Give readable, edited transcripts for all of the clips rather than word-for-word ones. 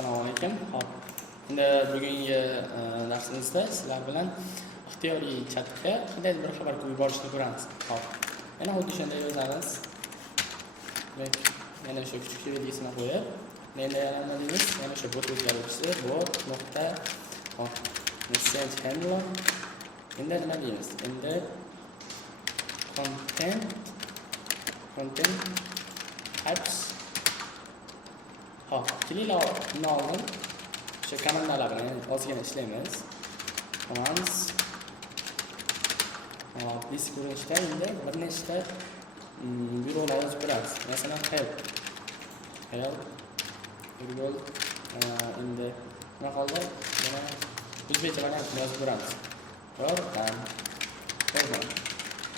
Assalomu alaykum. Hop. Endi bugungi darsimizda sizlar bilan ixtiyoriy chatga qanday bir xabar qo'yib yuborishni ko'ramiz. Hop. Yana xuddi shunday yozamiz. Yana o'sha kichik belgisini qo'yib, endi nima deymiz? Yana o'sha bot o'zgaruvchisi bot nokta hop message handler. Endi nima deymiz? Endi content types hop, kelinglar bundan oldin o'sha komandalar bilan ozgina ishlaymiz. Commands hop, list ko'rinishda endi bir nechta byurolar yozib beramiz. Masalan, help Google endi nima qoldi? Yana o'zbekchalarni ham yozib beramiz. Yordam.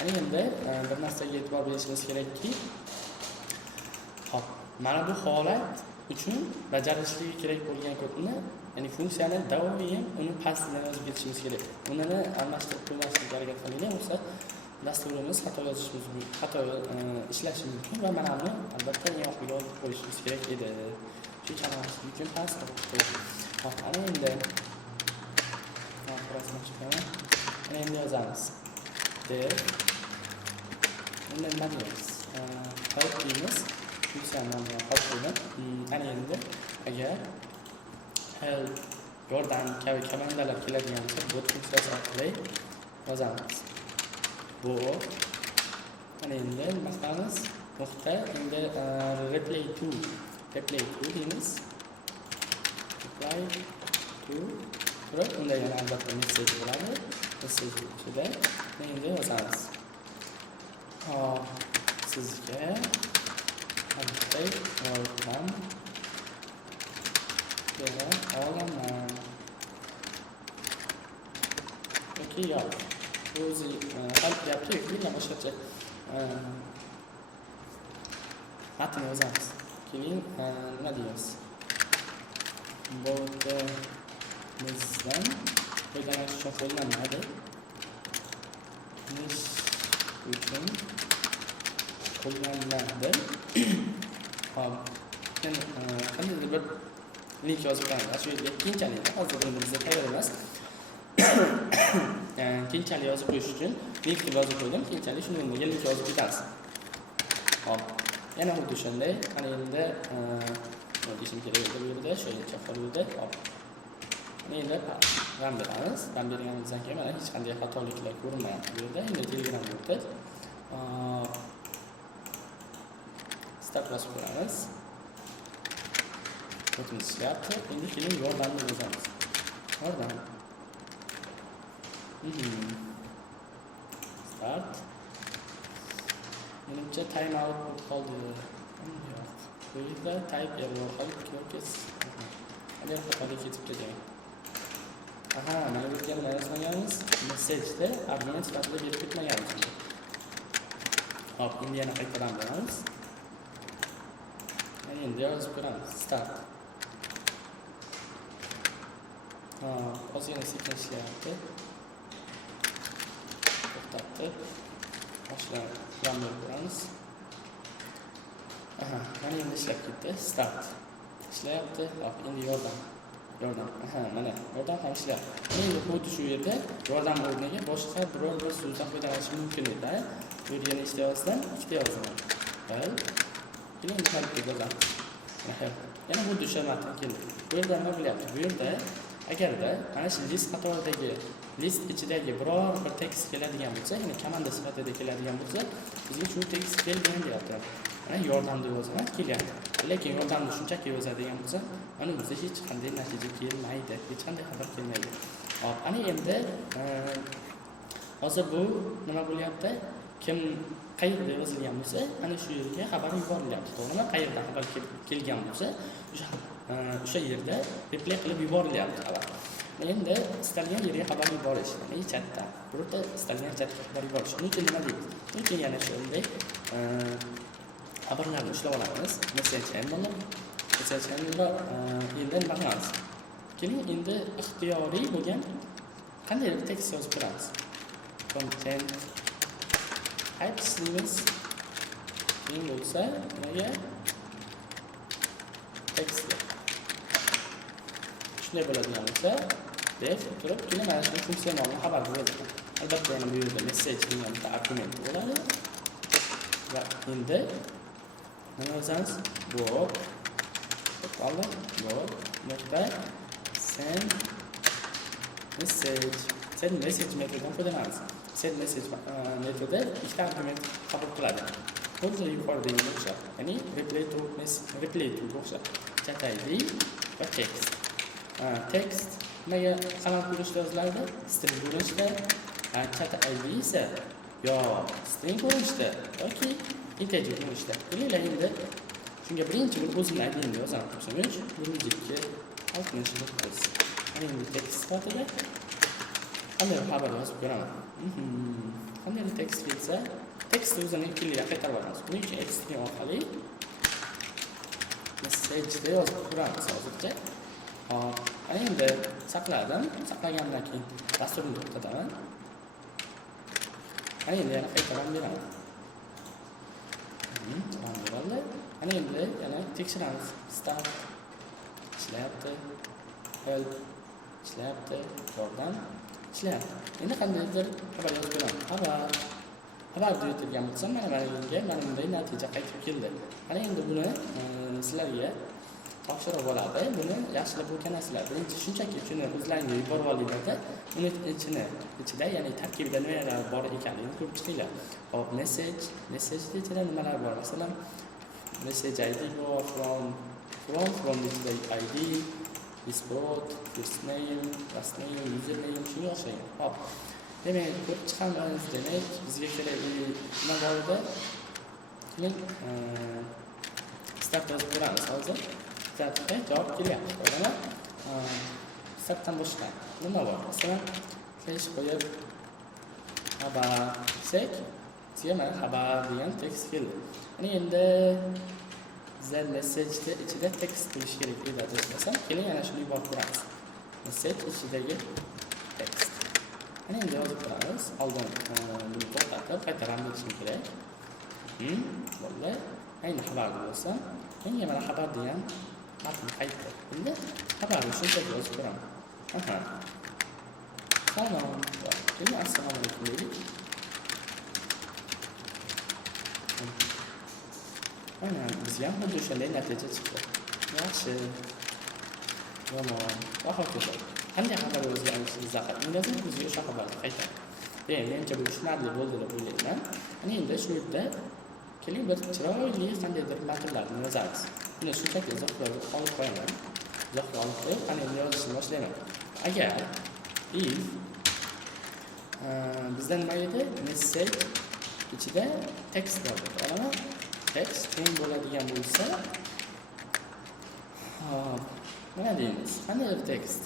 Ana endi bir narsaga e'tibor berishimiz kerakki, hop, mana bu holat uchun bajarishligi kerak bo'lgan kodni, ya'ni funksiyani doim uni pastidan yozib ketishimiz kerak. Uni almashtirib qo'ymaslikka harakat qilinglar, bo'lsa dasturimiz xato ishlashi mumkin va mana buni albatta eng oxiriga olib qo'yishimiz kerak edi. Shu chamaslik uchun past qo'yish. Hop, ana endi ana endi yozamiz. Dev endi nima deymiz? Help deymiz. Funksiyani nomini qoldirib, ana endi agar help yordam kabi komandalar keladigan bo'lsa, bot funksiyasi orqali yozamiz. Bu ana endi nima qilamiz? Nuqta endi reply to deymiz. Reply to turib, unda yana albatta message bo'ladi. Message ichida endi yozamiz. Hop, sizga yordam bera olaman. Yoki yo'q. O'zi help deyapti, yoki boshqacha matn yozamiz. Keyin nima deymiz? Botimizdan foydalanish uchun qo'llanadi. Nish uchun qo'llaniladi. Hop, qanday bir link yozib qo'yamiz. Shu yerga keyinchalik hozir bizda tayyor emas. Keyinchalik yozib qo'yish uchun link deb yozib qo'ydim. Keyinchalik shuni o'rniga link yozib ketamiz. Hop, yana xuddi shunday. Ana endi nima deyishim kerak edi bu yerda, sho'yicha qoluvdi. Hop. Endi ram beramiz. Ram berganimizdan keyin mana hech qanday xatoliklar ko'rinmayapti bu yerda. Endi telegram o'tdi. Start bosib qo'yamiz. O'timiz ishlayapti. Endi keling yordamni yozamiz. Yordam. Start. Menimcha time out bo'lib qoldi. Yo'q. Bu yerda type error qolib ketgan. Agar xatolik ketib ketgan. Aha, mana bu yerga nima yozmaganmiz? Message-da argument sifatida berib ketmaganmiz. Hop, endi yana qaytadan beramiz. Endi yozib ko'ramiz. Start. Ozgina sekin ishlayapti. To'xtatib, boshlayamiz. Ko'ramiz. Aha, mana endi ishlab ketdi. Start. Ishlayapti. Hop, endi yordam. Aha, mana yordam ham ishlayapti. Endi xuddi shu yerda yordam o'rniga boshqa biror bir so'zdan foydalanish mumkin edi. Bu yerga nechta yozsam, ikkita yozaman. Help. Keyin help deb yozamiz. Yana xuddi o'sha matn keldi. Bu yerda nima bo'lyapti? Bu yerda agarda mana shu list qatoridagi list ichidagi biror bir tekst keladigan bo'lsa, ya'ni komanda sifatida keladigan bo'lsa, bizga shu tekst kelgan deyapti. Mana yordam deb yozaman, kelyapti. Lekin yordamni shunchaki yozadigan bo'lsa, mana bizga hech qanday natija kelmaydi, hech qanday xabar kelmaydi. Hop, ana endi hozir bu nima bo'lyapti? Kim qayerda yozilgan bo'lsa, ana shu yerga xabar yuborilyapti. To'g'rimi? Qayerda xabar kelgan bo'lsa, o'sha yerda replay qilib yuborilyapti xabar. Endi istalgan yerga xabar yuborish, ya'ni chatda, birorta istalgan chatga xabar yuborish. Uning uchun nima deymiz? Uning uchun yana shunday xabarlarni ushlab olamiz. Message handler endi nima qilamiz? Keling endi ixtiyoriy bo'lgan qanday bir tekst yozib beramiz. Content types deymiz. Keyin bo'lsa nimaga text shunday bo'ladigan bo'lsa, deb turib, keyin mana shu funksiyani xabar beradi. Albatta, yana bu yerda message degan bitta argument bo'ladi. Va endi nima yozamiz? Bob qoldi. Bob nokta send message. Send message metodidan foydalanamiz. Send message metodi ikkita argument qabul qiladi. Xuddi yuqoridagi o'xshab, ya'ni reply to o'xshab. Chat ID va text. Text nimaga qalam ko'rinishda yoziladi? String ko'rinishda. Chat ID esa yo string ko'rinishda yoki integer ko'rinishda. Kelinglar endi shunga birinchi bo'lib o'zimning ID'imni yozaman. 93 102 60 Ana endi text sifatida qanday xabar yozib ko'raman. Qanday text kelsa, text o'zini ikkiliga qaytarib olamiz. Buning uchun string orqali message deb yozib ko'ramiz hozircha. Hop, ana endi saqladim. Saqlagandan keyin dasturni to'xtataman. Ana endi yana qaytarib beraman. Ana endi yana tekshiramiz. Start ishlayapti. Help ishlayapti. Yordam ishlayapti. Endi qandaydir xabar yozib beraman. Xabar beradigan bo'lsam, mana bunday natija qaytib keldi. Ana endi buni sizlarga topshiriq bo'ladi. Buni yaxshilab o'rganasizlar. Birinchi shunchaki shuni o'zlaringizga yuborib olinglar-da, uni ichida, ya'ni tarkibida nimalar bor ekanligini ko'rib chiqinglar. Hop, message ichida nimalar bor? Masalan, message ID bor, from ichida ID, export, first name, last name, username, shunga o'xshagan. Hop. Demak, ko'rib chiqamiz. Demak, bizga kerakli nima bor edi? Keyin start yozib ko'ramiz hozir. Startga javob kelyapti. Mana startdan boshqa nima bor? Masalan, flash qo'yib xabar desak, bizga mana xabar degan tekst keldi. Mana endi z message ichida tekst bo'lishi kerak edi desam, keling yana shuni yuborib ko'ramiz. Message ichidagi tekst. Ana endi yozib ko'ramiz. Oldin buni to'xtatib qaytarib berishim kerak. Bo'ldi. Ayni xabar bo'lsa, menga mana xabar degan matn qaytdi. Endi xabarni shunchaki yozib ko'raman. Salom. Keyin assalomu alaykum deylik. Mana bizga ham xuddi o'shanday natija chiqdi. Yaxshi. Yomon. Va hokazo. Qanday xabar yozganingizni yozing, bizga o'sha xabarni qaytaradi. Menimcha bu tushunarli bo'ldi deb o'ylayman. Ana endi shu yerda keling bir chiroyli qandaydir matnlarni yozamiz. Buni shunchaki olib qo'yaman. Olib qo'yib, qani endi yozishni boshlayman. Agar if bizda nima edi? Message ichida text bor. Olaman. Text teng bo'ladigan bo'lsa, nima deymiz? Qanday text?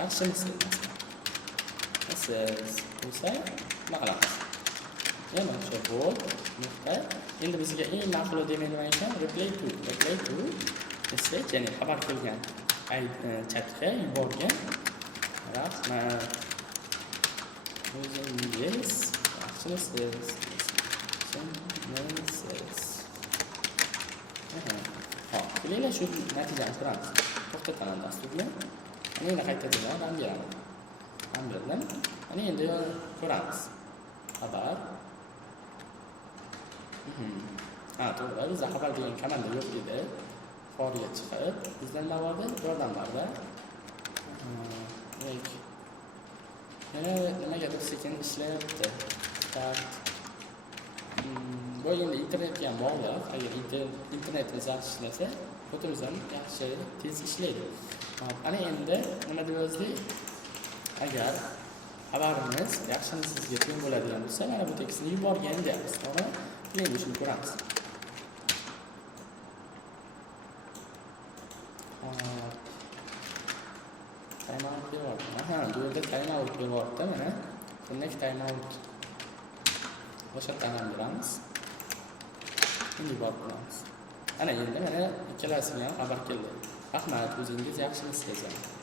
Yaxshimiz bo'lsa, nima qilamiz? Yana shu bot nuqta. Endi bizga eng ma'qul demak nima ekan? Reply to message, ya'ni xabar kelgan chatga yuborgan. Rahmat. O'zingiz yaxshimisiz? Hop, kelinglar shu natijani ko'ramiz. To'xtataman dasturni. Ana endi qaytadan yordam beraman. Berdim. Ana endi ko'ramiz. Xabar. To'g'ri, bizda xabar degan komanda yo'q edi. Forga chiqib, bizda nima bor edi? Yordamlarda. Nimagadir sekin ishlayapti. Bu endi internetga ham bog'liq. Agar internetimiz yaxshi ishlasa, kodimiz ham yaxshi tez ishlaydi. Ana endi nima deb yozdik? Agar xabarimiz yaxshimizga teng bo'ladigan bo'lsa, mana bu tekstni yuborgan deyapmiz. To'g'ri? Keyin shuni ko'ramiz. Timeout beryapti. Bu yerda timeout beryapti. Mana connect timeout. Boshqa ham beramiz. Endi yuborib qo'yamiz. Ana endi mana ikkalasiga ham xabar keldi. Rahmat, o'zingiz yaxshimisiz?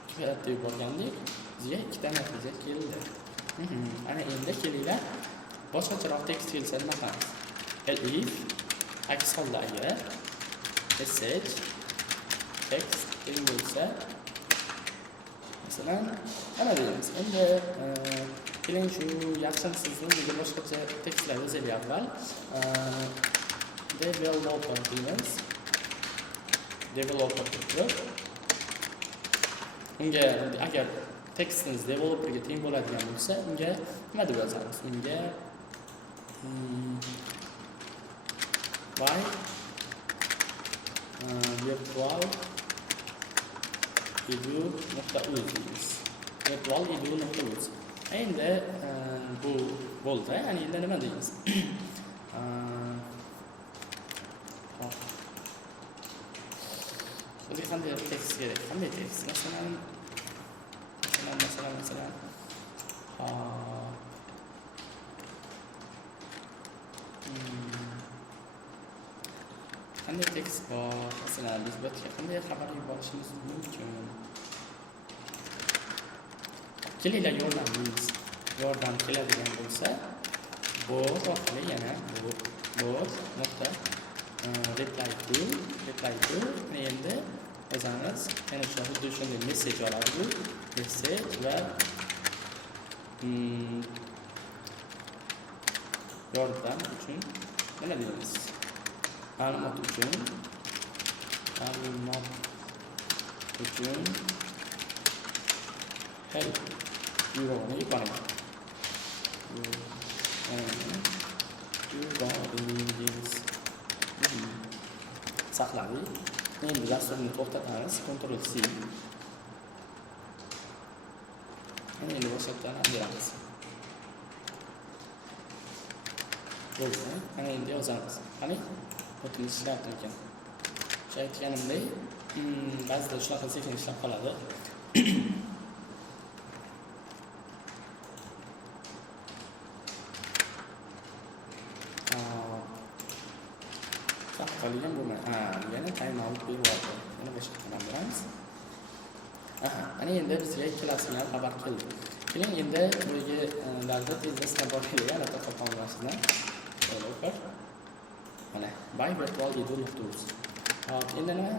Ikkita yuborgandik, bizga ikkita natija keldi. Ana endi kelinglar. Boshqacharoq tekst kelsa nima qilamiz? If aks holda agar message text degan bo'lsa, masalan, ana deymiz. Endi keling shu yaxshimisizni degan boshqacha tekstlar yozaylik avval. Developer deymiz. Developer deb unga agar tekstimiz developerga teng bo'ladigan bo'lsa, unga nima deb yozamiz? Unga by virtual edu.uz deymiz. Virtual edu.uz. Endi bu bo'ldi. Ya'ni endi nima deymiz? O'zi qanday tekst kerak? Qanday tekst? Masalan, qanday tekst bor? Masalan, biz bu yerga qanday xabar yuborishimiz mumkin? Kelinglar yordam deymiz. Yordam keladigan bo'lsa, bu orqali yana bu nokta reply to endi yozamiz. Yana xuddi shunday message oladi bu. Message va yordam uchun nima deymiz? Ma'lumot uchun help yuborni yuboraman. Yuboringiz. Saqladik. Endi dasturni to'xtatamiz. Ctrl C. Endi boshqatdan beramiz. Bo'ldi. Ana endi yozamiz. Qani? O'timiz ishlayapti ekan. O'sha aytganimdek, ba'zida shunaqa sekin ishlab qoladi. Qolgan bu yana time out beryapti. Yana boshqadan beramiz. Ana endi bizga ikkalasidan xabar keldi. Keling endi bunga darda tezda boraylik, yana to'xtatamiz. Developer. Mana by virtual edu.uz. Hop, endi nima?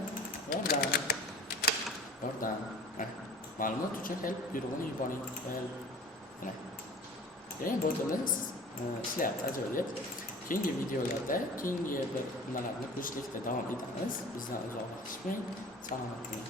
Yordam. Ma'lumot uchun help buyrug'ini yuboring. Mana. Keyin botimiz ishlayapti, ajoyib. Keyingi videolarda keyingi bir nimalarni ko'rishlikda davom etamiz. Bizdan uzoqlashmang. Salomat bo'ling.